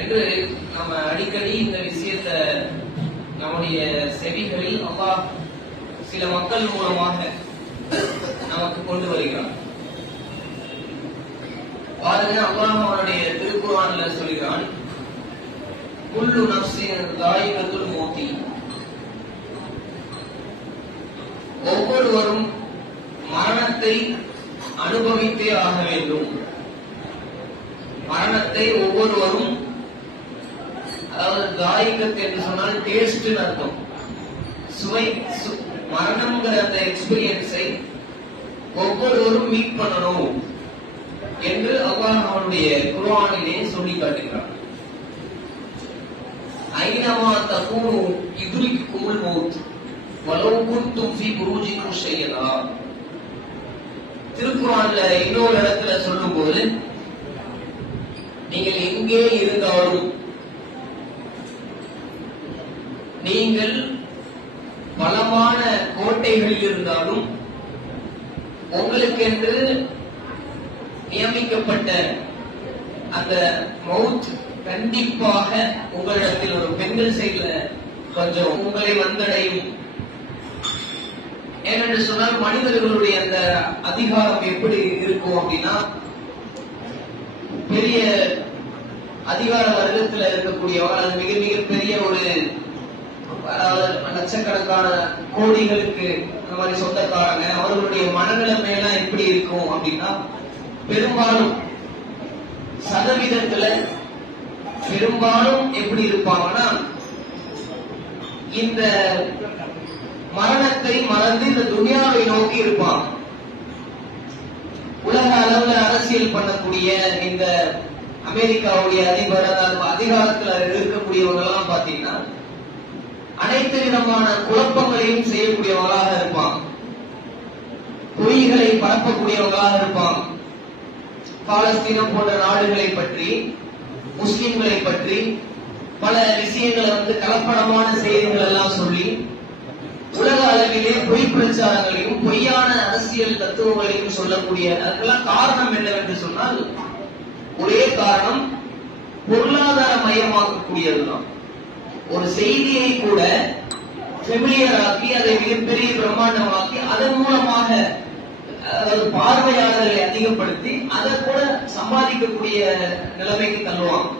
என்று நம்ம அடிக்கடி இந்த விஷயத்தை நம்முடைய செவிகளில் அப்பா சில மக்கள் மூலமாக நமக்கு கொண்டு வருகிறான். பாருங்க அல்லாஹ் அவனுடைய திருக்குறான்ல சொல்கிறான் குல்லு நப்சின் தாயிகத்துல் மோத்தி. ஒவ்வொருவரும் மரணத்தை அனுபவித்தே ஆக வேண்டும். மரணத்தை ஒவ்வொருவரும் அதாவது தாயிகத் என்று சொன்னால் டேஸ்ட் அர்த்தம். சுவை மரணம்ங்கிற அந்த எக்ஸ்பீரியன்ஸை ஒவ்வொருவரும் மீட் பண்ணணும் என்று அல்லாஹ் அவனுடைய குர்ஆனிலே சொல்லி காட்டுகிறான். ஐனமா தகூனு யுத்ரிக்குமுல் மௌத். வலவ் குன்தும் ஃபீ புரூஜிக்கும் ஷையதா திருக்குறான்ல இன்னொரு இடத்துல சொல்லும்போது நீங்கள் எங்கே இருந்தாலும் நீங்கள் பலமான கோட்டைகளில் இருந்தாலும் உங்களுக்கென்று நியமிக்கப்பட்ட அந்த மவுத் கண்டிப்பாக உங்களிடத்தில் ஒரு பெண்கள் சைடுல கொஞ்சம் உங்களை வந்தடையும். ஏனென்று சொன்னால் மனிதர்களுடைய அந்த அதிகாரம் எப்படி இருக்கும் அப்படின்னா பெரிய அதிகார வர்க்கத்துல இருக்கக்கூடியவர் அது மிக மிக பெரிய ஒரு லட்சக்கணக்கான கோடிகளுக்கு அந்த மாதிரி சொந்தக்காரங்க அவர்களுடைய மனநிலைமை எல்லாம் எப்படி இருக்கும் அப்படின்னா பெரும்பாலும் சதவீதத்துல பெரும்பாலும் எப்படி இருப்பாங்கன்னா இந்த மரணத்தை மறந்து இந்த துனியாவை நோக்கி இருப்பாங்க. உலக அளவுல அரசியல் பண்ணக்கூடிய இந்த அமெரிக்காவுடைய அதிபர் அதாவது அதிகாரத்துல இருக்கக்கூடியவங்க எல்லாம் பாத்தீங்கன்னா அனைத்து விதமான குழப்பங்களையும் செய்யக்கூடியவங்களாக இருப்பான். பொய்களை பரப்பக்கூடியவங்களாக இருப்பான். பாலஸ்தீனம் போன்ற நாடுகளை பற்றி முஸ்லிம்களை பற்றி பல விஷயங்களை வந்து கலப்படமான செய்திகள் எல்லாம் சொல்லி உலக அளவிலே பொய் பிரச்சாரங்களையும் பொய்யான அரசியல் தத்துவங்களையும் சொல்லக்கூடிய அதற்கெல்லாம் காரணம் என்னவென்று சொன்னால் ஒரே காரணம் பொருளாதார மயமாக்கக்கூடியதுதான். ஒரு செய்தியை கூட ஃபெமிலியர் ஆக்கி அதை மிகப்பெரிய பிரம்மாண்டமாக்கி அதன் மூலமாக பார்வையாளர்களை அதிகப்படுத்தி அதை கூட சம்பாதிக்கக்கூடிய நிலைமைக்கு தள்ளுவாங்க.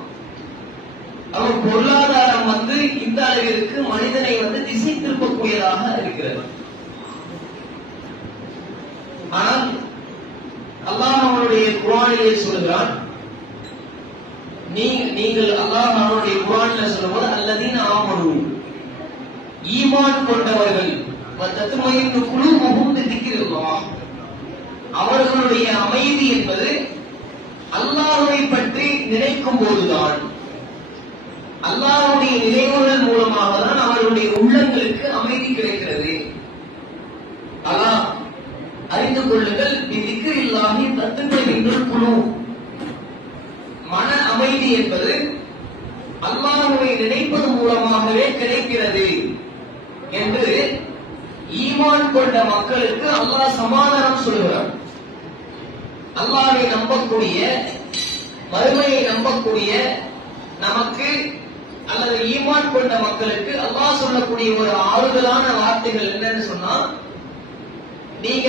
அவர் பொருளாதாரம் வந்து இந்த அளவிற்கு மனிதனை வந்து திசை திருப்பக்கூடியதாக இருக்கிறது. ஆனால் அல்லாஹ் அவருடைய குரானிலே சொல்கிறான் நீங்கள் அல்லாஹ் அவனுடைய குரான்ல சொல்லும்போது அல்லதீன ஆமனு. ஈமான் கொண்டவர்கள் தத்துமையின் குழு முகுந்து திக்கிறோம் அவர்களுடைய அமைதி என்பது அல்லாஹுவை பற்றி நினைக்கும் போதுதான் அல்லாஹுடைய நினைவுகள் மூலமாக தான் அவர்களுடைய உள்ளங்களுக்கு அமைதி கிடைக்கிறது அல்லாஹ் அறிந்து கொள்ளுங்கள் இதுக்கு இல்லாமி தத்துவ குழு மன அமைதி என்பது அல்லாஹ்வை நினைப்பது மூலமாகவே கிடைக்கிறது என்று ஈமான் கொண்ட மக்களுக்கு அல்லாஹ் சமாதானம் சொல்கிறார் அல்லாஹ்வை நம்பக்கூடிய மறுமையை நம்பக்கூடிய நமக்கு அல்லது ஈமான் கொண்ட மக்களுக்கு அல்லாஹ் சொல்லக்கூடிய ஒரு ஆறுதலான வார்த்தைகள் என்னன்னு சொன்னா நீங்க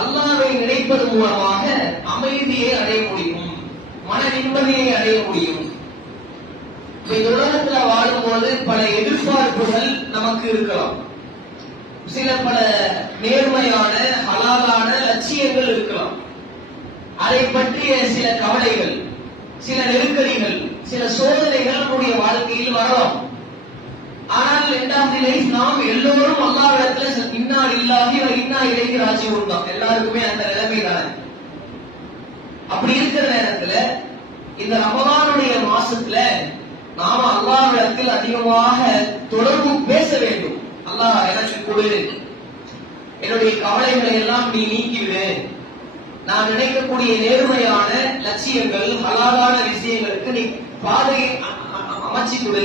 அல்லாவை நினைப்பது மூலமாக அமைதியை அடைய முடியும் மன நிம்மதியை அடைய முடியும். இந்த உலகத்துல வாழும்போது பல எதிர்பார்ப்புகள் நமக்கு இருக்கலாம். சில பல நேர்மையான ஹலாலான லட்சியங்கள் இருக்கலாம். அதை பற்றிய சில கவலைகள் சில நெருக்கடிகள் சில சோதனைகள் நம்முடைய வாழ்க்கையில் வரலாம் ஆனால் இரண்டாம் நிலை நாம் எல்லோரும் அல்லாவிடத்துல இன்னா இல்லாஹி வ இன்னா இலைஹி ராஜி தான். எல்லாருக்குமே அந்த நிலைமை தான். அப்படி இருக்கிற நேரத்துல இந்த ரமதானுடைய மாசத்துல நாம அல்லாவிடத்தில் அதிகமாக தொடர்பு பேச வேண்டும். அல்லாஹ் எனக்கு கொடு. என்னுடைய கவலைகளை எல்லாம் நீ நீக்கிவிடு. நான் நினைக்கக்கூடிய நேர்மையான லட்சியங்கள் ஹலாலான விஷயங்களுக்கு நீ பாதையை அமைச்சிக்கொடு அமைச்சு கொடு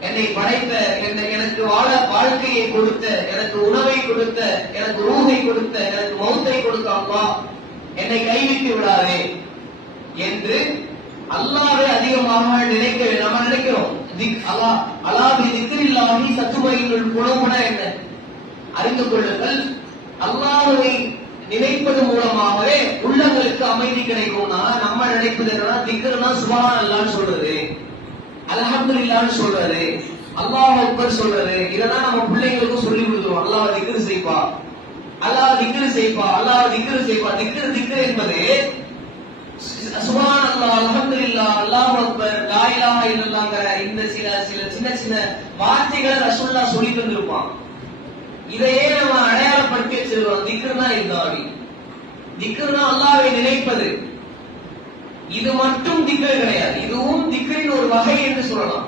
என்னை படைத்த என்னை எனக்கு வாழ வாழ்க்கையை கொடுத்த எனக்கு உணவை கொடுத்த எனக்கு ரூகை கொடுத்த எனக்கு மௌத்தை கொடுத்த அம்மா என்னை கைவிட்டு விடாதே என்று அல்லாவே அதிகமாக நினைக்க நாம நினைக்கிறோம். திக் அல்லாஹ் அல்லாஹ் சத்துமையினுள் குணமுன என்ன அறிந்து கொள்ளுங்கள். அல்லாஹ்வை நினைப்பது மூலமாகவே உள்ளங்களுக்கு அமைதி கிடைக்கும்னா நம்ம நினைப்பது என்னன்னா திக்ருனா சுபான் அல்லான்னு சொல்றது. அல்ஹம்துலில்லாஹ்னு சொல்றது. அல்லாஹ் அக்பர் சொல்றது. இதெல்லாம் நம்ம பிள்ளைங்களுக்கும் சொல்லி கொடுத்துருவோம். அல்லாஹ் திக்ரு செய்ப்பா. அல்லாஹ் திக்ரு செய்ப்பா. அல்லாஹ் திக்ரு செய்ப்பா. திக்ரு திக்ரு என்பது சுபான் அல்லாஹ் அல்ஹம்துலில்லாஹ் அல்லாஹ் அக்பர் லாயிலாக இலாஹா இந்த சில சில சின்ன சின்ன வார்த்தைகளை ரசூல்லா சொல்லி தந்திருப்பான். இதையே நம்ம அடையாளப்படுத்தி வச்சிருக்கோம் திக்ருனா இதுதான் திக்ருனா அல்லாவை நினைப்பது. இது மட்டும் திக்ரு கிடையாது. இதுவும் திக்ரின் ஒரு வகை என்று சொல்லலாம்.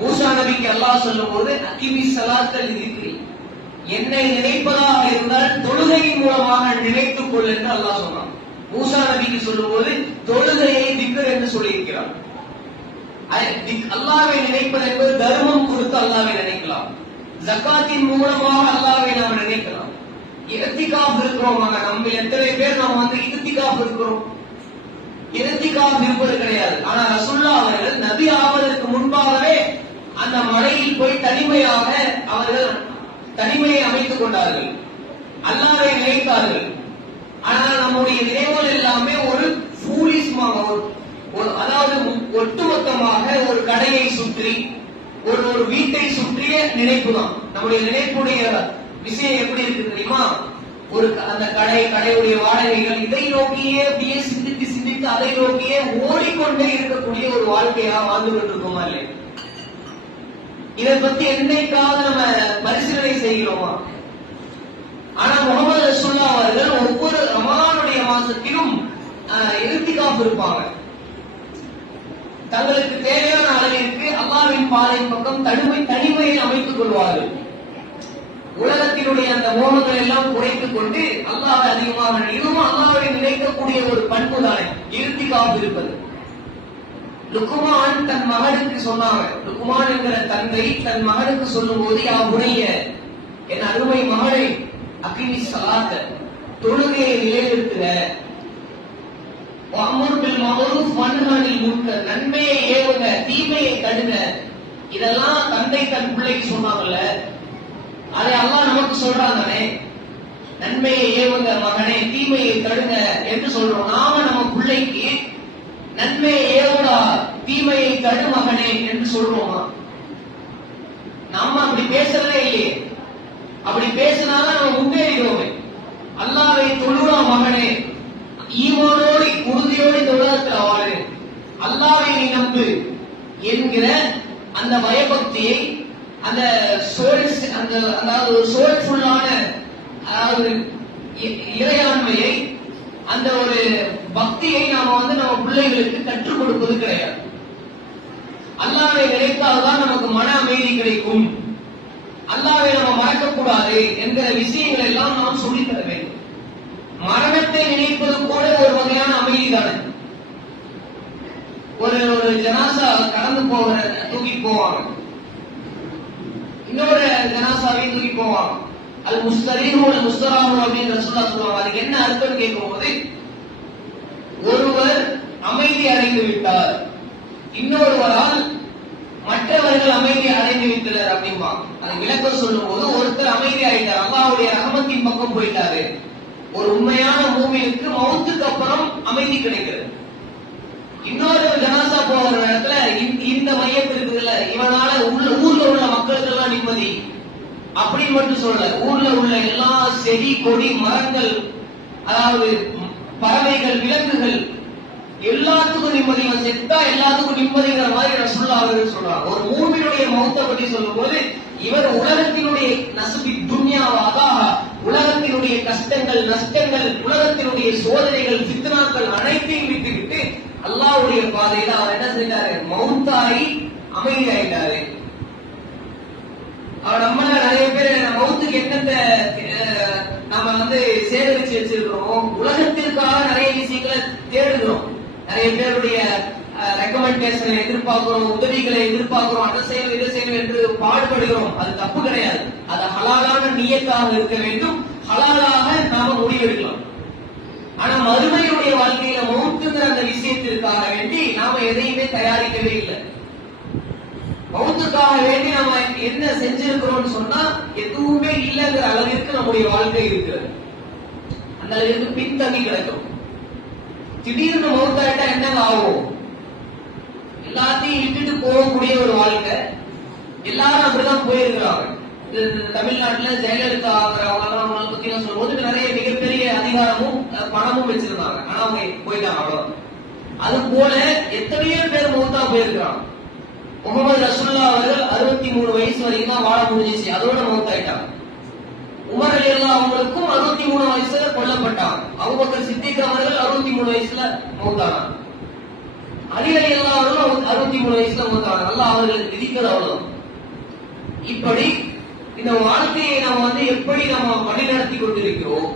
மூசா நபிக்கு அல்லாஹ் சொல்லும் போது அகிமி சலாத்தல் திக்ரி. என்னை நினைப்பதாக இருந்தால் தொழுகையின் மூலமாக நினைத்துக் கொள் என்று அல்லாஹ் சொன்னான் மூசா நபிக்கு சொல்லும்போது தொழுகையை திக்ர் என்று சொல்லியிருக்கிறான். அல்லாவை திக்- நினைப்பது என்பது தர்மம் குறித்து அல்லாவை நினைக்கலாம். ஜக்காத்தின் மூலமாக அல்லாவை நாம் நினைக்கலாம். இரத்திகாப் இருக்கிறோமாங்க நம்ம எத்தனை பேர் நம்ம வந்து இரத்திகாப் இருக்கிறோம்? இரத்திகாப் இருப்பது கிடையாது. ஆனா ரசுல்லா அவர்கள் நபி ஆவதற்கு முன்பாகவே அந்த மலையில் போய் தனிமையாக அவர்கள் தனிமையை அமைத்துக் கொண்டார்கள். அல்லாவை நினைத்தார்கள். ஆனால் நம்முடைய நினைவுகள் எல்லாமே ஒரு ஃபூலிஸ்மாக ஒரு ஒரு அதாவது ஒட்டுமொத்தமாக ஒரு கடையை சுற்றி ஒரு ஒரு வீட்டை சுற்றிய நினைப்பு தான் நம்முடைய நினைப்புடைய விஷயம் எப்படி இருக்கு தெரியுமா? ஒரு க- அந்த கடை கடையுடைய வாடகைகள் இதை நோக்கியே அப்படியே சிந்தித்து சிந்தித்து அதை நோக்கியே ஓடிக்கொண்டே இருக்கக்கூடிய ஒரு வாழ்க்கையா வாழ்ந்து கொண்டிருக்கோமா இல்லையா? இதை பத்தி என்னைக்காவது நம்ம பரிசீலனை செய்கிறோமா? ஆனா முகமது ரசுல்லா அவர்கள் ஒவ்வொரு ரமலானுடைய மாசத்திலும் இறுதிக்காப்பு இருப்பாங்க தங்களுக்கு தேவையான அளவிற்கு பாலை பக்கம் தனிமை தனிமையை அமைத்துக் கொள்வார்கள். உலகத்தினுடைய அந்த மோகங்கள் எல்லாம் குறைத்துக் கொண்டு அல்லாவை அதிகமாக இதுவும் அல்லாவை நினைக்கக்கூடிய ஒரு பண்பு தானே இறுதி காப்பு இருப்பது. லுக்குமான் தன் மகனுக்கு சொன்னாங்க. லுக்குமான் என்கிற தந்தை தன் மகனுக்கு சொல்லும்போது யாவுடைய என் அருமை மகனை அகினி சலாத்த தொழுகையை நிலைநிறுத்துக. அமர் பில் மகரூப் மன்ஹானில் நன்மையை ஏவுங்க தீமையை தடுங்க. இதெல்லாம் தந்தை தன் பிள்ளைக்கு சொன்னாங்கல்ல அதை அல்லாஹ் நமக்கு சொல்றாங்கனே நன்மையை ஏவுங்க மகனே தீமையை தடுங்க என்று சொல்றோம். நாம நம்ம பிள்ளைக்கு நன்மையை ஏவுடா தீமையை தடு மகனே என்று சொல்றோமா நம்ம அப்படி பேசுறதே இல்லையே. அப்படி பேசினாலும் நம்ம முன்னேறிடுவோமே. அல்லாவை தொழுடா மகனே. ஈமானோடு உறுதியோடு இந்த உலகத்தில் வாழு. அல்லாவை நீ நம்பு என்கிற அந்த பயபக்தியை அந்த சோல் அந்த அதாவது ஒரு சோல்ஃபுல்லான அதாவது இ- இறையாண்மையை அந்த ஒரு பக்தியை நாம வந்து நம்ம பிள்ளைகளுக்கு கற்றுக் கொடுப்பது கிடையாது. அல்லாவை நினைத்தால்தான் நமக்கு மன அமைதி கிடைக்கும். அல்லாவை நம்ம மறக்கக்கூடாது என்கிற விஷயங்களை எல்லாம் நாம் சொல்லித் தர வேண்டும். மரணத்தை நினைப்பது கூட ஒரு வகையான அமைதி தானே? ஒரு ஒரு ஜனாசா கடந்து போகிற தூக்கி போவாங்க. இன்னொரு ஜனாசாவையும் தூக்கி போவாங்க. அது முஸ்தரீஹு அல்ல முஸ்தராஹு அப்படின்னு ரசூலுல்லாஹ் சொல்லுவாங்க. அதுக்கு என்ன அர்த்தம் கேட்கும் போது ஒருவர் அமைதி அடைந்து விட்டார். இன்னொருவரால் மற்றவர்கள் அமைதி அடைந்து விட்டனர் அப்படிமா அதை விளக்கம் சொல்லும் போது ஒருத்தர் அமைதி ஆயிட்டார் அல்லாவுடைய ரகமத்தின் பக்கம் போயிட்டாரு. ஒரு உண்மையான மூமினுக்கு மவுத்துக்கு அப்புறம் அமைதி கிடைக்கிறது. இன்னொரு ஜனாசா போகிற இடத்துல இந்த- இந்த இருக்குதுல்ல இவனால உள்ள ஊர்ல உள்ள மக்களுக்கு எல்லாம் நிம்மதி. அப்படின்னு மட்டும் சொல்ல ஊர்ல உள்ள எல்லா செடி கொடி மரங்கள் அதாவது பறவைகள் விலங்குகள் எல்லாத்துக்கும் நிம்மதி. இவன் செத்தா எல்லாத்துக்கும் நிம்மதிங்கிற மாதிரி ரசுல்லா அவர்கள் சொல்றாங்க. ஒரு மூமினுடைய மௌத்தை சொல்லும் சொல்லும்போது இவர் உலகத்தினுடைய நசுபி துன்யாவாக உலகத்தினுடைய கஷ்டங்கள் நஷ்டங்கள் உலகத்தினுடைய சோதனைகள் சித்தனாக்கள் அனைத்தையும் விட்டுவிட்டு அல்லாவுடைய பாதையில அவர் என்ன செய்தாரு? மவுத்தாகி அமைதியாயிட்டாரு. அவர் நம்மள நிறைய பேர் மவுத்துக்கு என்னத்தை நாம வந்து சேகரிச்சு வச்சிருக்கிறோம். உலகத்திற்காக நிறைய விஷயங்களை தேடுகிறோம். நிறைய பேருடைய ரெக்கமெண்டேஷனை எதிர்பார்க்கிறோம் உதவிகளை எதிர்பார்க்கிறோம். அதை செய்யணும் இதை செய்யணும் என்று பாடுபடுகிறோம். அது தப்பு கிடையாது. அது ஹலாலான நியத்தாக இருக்க வேண்டும். ஹலாலாக நாம முடிவெடுக்கலாம். ஆனா மறுமையுடைய வாழ்க்கையில வேண்டி நாம எதையுமே தயாரிக்கவே இல்லை. மௌத்துக்காக வேண்டி நாம என்ன செஞ்சிருக்கிறோம்னு சொன்னா எதுவுமே இல்லைங்கிற அளவிற்கு நம்முடைய வாழ்க்கை இருக்கிறது. அந்த அளவிற்கு பின்தங்கி கிடக்கும். திடீர்னு மௌத்தாயிட்டா என்னங்க ஆகும்? எல்லாத்தையும் விட்டுட்டு போகக்கூடிய ஒரு வாழ்க்கை. எல்லாரும் அப்படிதான் போயிருக்கிறாங்க. தமிழ்நாட்டுல ஜெயலலிதா ஆகிறவங்க அவங்களை பத்தி நான் சொல்லும்போது நிறைய மிகப்பெரிய அதிகாரமும் பணமும் வச்சிருந்தாங்க. ஆனா அவங்க போயிட்டாங்க அவ்வளவு அது போல எத்தனையோ பேர் மௌத்தா போயிருக்கிறான் முகமது ரசுல்லா அவர்கள் அறுபத்தி மூணு வயசு வரைக்கும் தான் வாழ முடிஞ்சிச்சு அதோட மௌத்தாயிட்டாங்க. உமர் அலி அல்லா அவங்களுக்கும் அறுபத்தி மூணு வயசுல கொல்லப்பட்டான் அபூபக்கர் சித்திக் அவர்கள் அறுபத்தி மூணு வயசுல மௌத்தானாங்க. அலி அலி அல்லா அவர்களும் அறுபத்தி மூணு வயசுல மௌத்தானாங்க. நல்லா அவர்களுக்கு விதிக்கிறது அவ்வளவுதான். இப்படி இந்த வாழ்க்கையை நம்ம வந்து எப்படி நம்ம வழிநடத்தி கொண்டிருக்கிறோம்?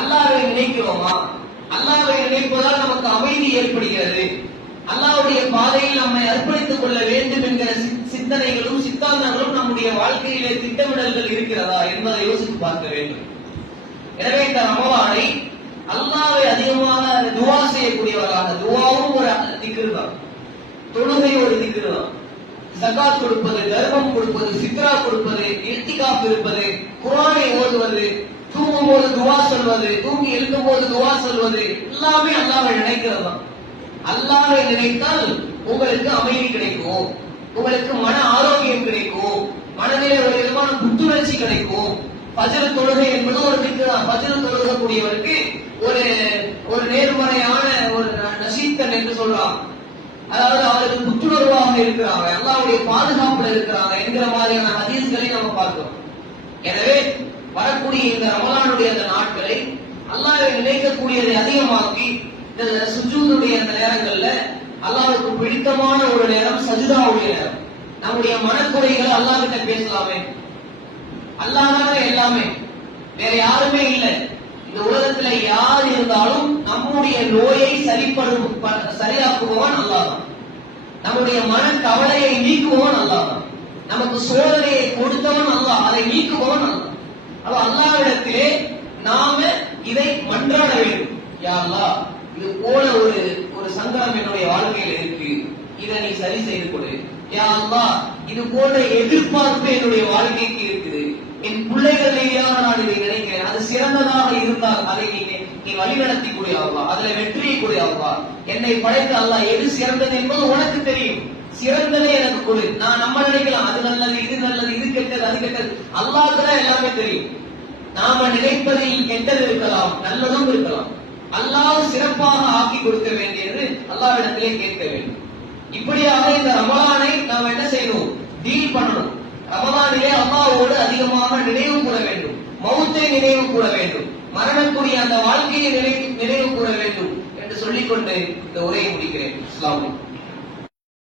அல்லாஹ்வை நினைக்கிறோமா? அல்லாவை நினைப்பதால் நமக்கு அமைதி ஏற்படுகிறது. அல்லாவுடைய பாதையில் நம்மை அர்ப்பணித்துக் கொள்ள வேண்டும் என்கிற சி- சிந்தனைகளும் சித்தாந்தங்களும் நம்முடைய வாழ்க்கையிலே திட்டமிடல்கள் இருக்கிறதா என்பதை யோசித்து பார்க்க வேண்டும். எனவே இந்த ரமலானை அல்லாவை அதிகமாக துவா செய்யக்கூடியவராக துவாவும் ஒரு திக்ரு தான் தொழுகை ஒரு திக்ரு தான் சகாத் கொடுப்பது கர்ப்பம் கொடுப்பது சித்ரா கொடுப்பது இர்த்திகாப் இருப்பது குரானை ஓதுவது தூங்கும் போது துவா சொல்வது தூங்கி எழுந்தும் போது துவா சொல்வது எல்லாமே அல்லாவை நினைக்கிறது தான் அல்லாவை நினைத்தால் உங்களுக்கு அமைதி கிடைக்கும் உங்களுக்கு மன ஆரோக்கியம் கிடைக்கும் மனதில் ஒரு விதமான புத்துணர்ச்சி கிடைக்கும். பஜர தொழுகை என்பது ஒரு திக்கு பஜர தொழுகக்கூடியவருக்கு ஒரு ஒரு நேர்மறையான ஒரு ந- நசீத்தன் என்று சொல்றான் அதாவது அவருக்கு புத்துணர்வாக இருக்கிறாங்க அல்லாவுடைய பாதுகாப்புல இருக்கிறாங்க என்கிற மாதிரியான ஹதீஸ்களை நம்ம பார்க்கிறோம். எனவே வரக்கூடிய இந்த ரமலானுடைய அந்த நாட்களை அல்லாவை நினைக்கக்கூடியதை அதிகமாக்கி இந்த சுஜூதுடைய அந்த நேரங்கள்ல அல்லாவுக்கு பிடித்தமான ஒரு நேரம் சஜிதாவுடைய நேரம். நம்முடைய மனக்குறைகளை அல்லாஹ் கிட்ட பேசலாமே. அல்லாஹ் எல்லாமே. வேற யாருமே இல்லை. இந்த உலகத்துல யார் இருந்தாலும் நம்முடைய நோயை சரிப்படும் ப- சரியாக்குபவன் அல்லாஹ் நம்முடைய மன கவலையை நீக்குபவன் அல்லாதான் நமக்கு சோதனையை கொடுத்தவன் அல்லாஹ். அதை நீக்குபவன் அல்லாஹ். அப்ப அல்லாவிடத்திலே நாம இதை மன்றாட வேண்டும். யா இது போல ஒரு ஒரு சங்கடம் என்னுடைய வாழ்க்கையில இருக்கு. இதை நீ சரி செய்து கொடு. யா இது போல எதிர்பார்ப்பு என்னுடைய வாழ்க்கைக்கு இருக்குது. என் பிள்ளைகள் ரீதியாக நான் இதை நினைக்கிறேன். அது சிறந்ததாக இருந்தால் அதை நீ நீ வழிநடத்தி கூடிய அவ்வா அதுல வெற்றியை கூடிய அவ்வா என்னை படைத்த அல்லா எது சிறந்தது என்பது உனக்கு தெரியும். சிறந்ததை எனக்கு கொடு. நான் நம்ம நினைக்கலாம் அது நல்லது இது நல்லது இது கெட்டது அது கெட்டது. அல்லாக்குதான் எல்லாமே தெரியும். நாம நினைப்பதில் கெட்டது இருக்கலாம் நல்லதும் இருக்கலாம். அல்லாஹ் சிறப்பாக ஆக்கி கொடுக்க வேண்டியது அல்லாவிடத்திலே கேட்க வேண்டும். இப்படியாக இந்த ரமலானை நாம் என்ன செய்யணும்? டீல் பண்ணணும். ரமலானிலே அம்மாவோடு அதிகமாக நினைவு கூற வேண்டும். மௌத்தை நினைவு கூற வேண்டும். மரணக்கூடிய அந்த வாழ்க்கையை நினைவு நினைவு கூற வேண்டும் என்று சொல்லிக்கொண்டு இந்த உரையை முடிக்கிறேன். அஸ்ஸலாமு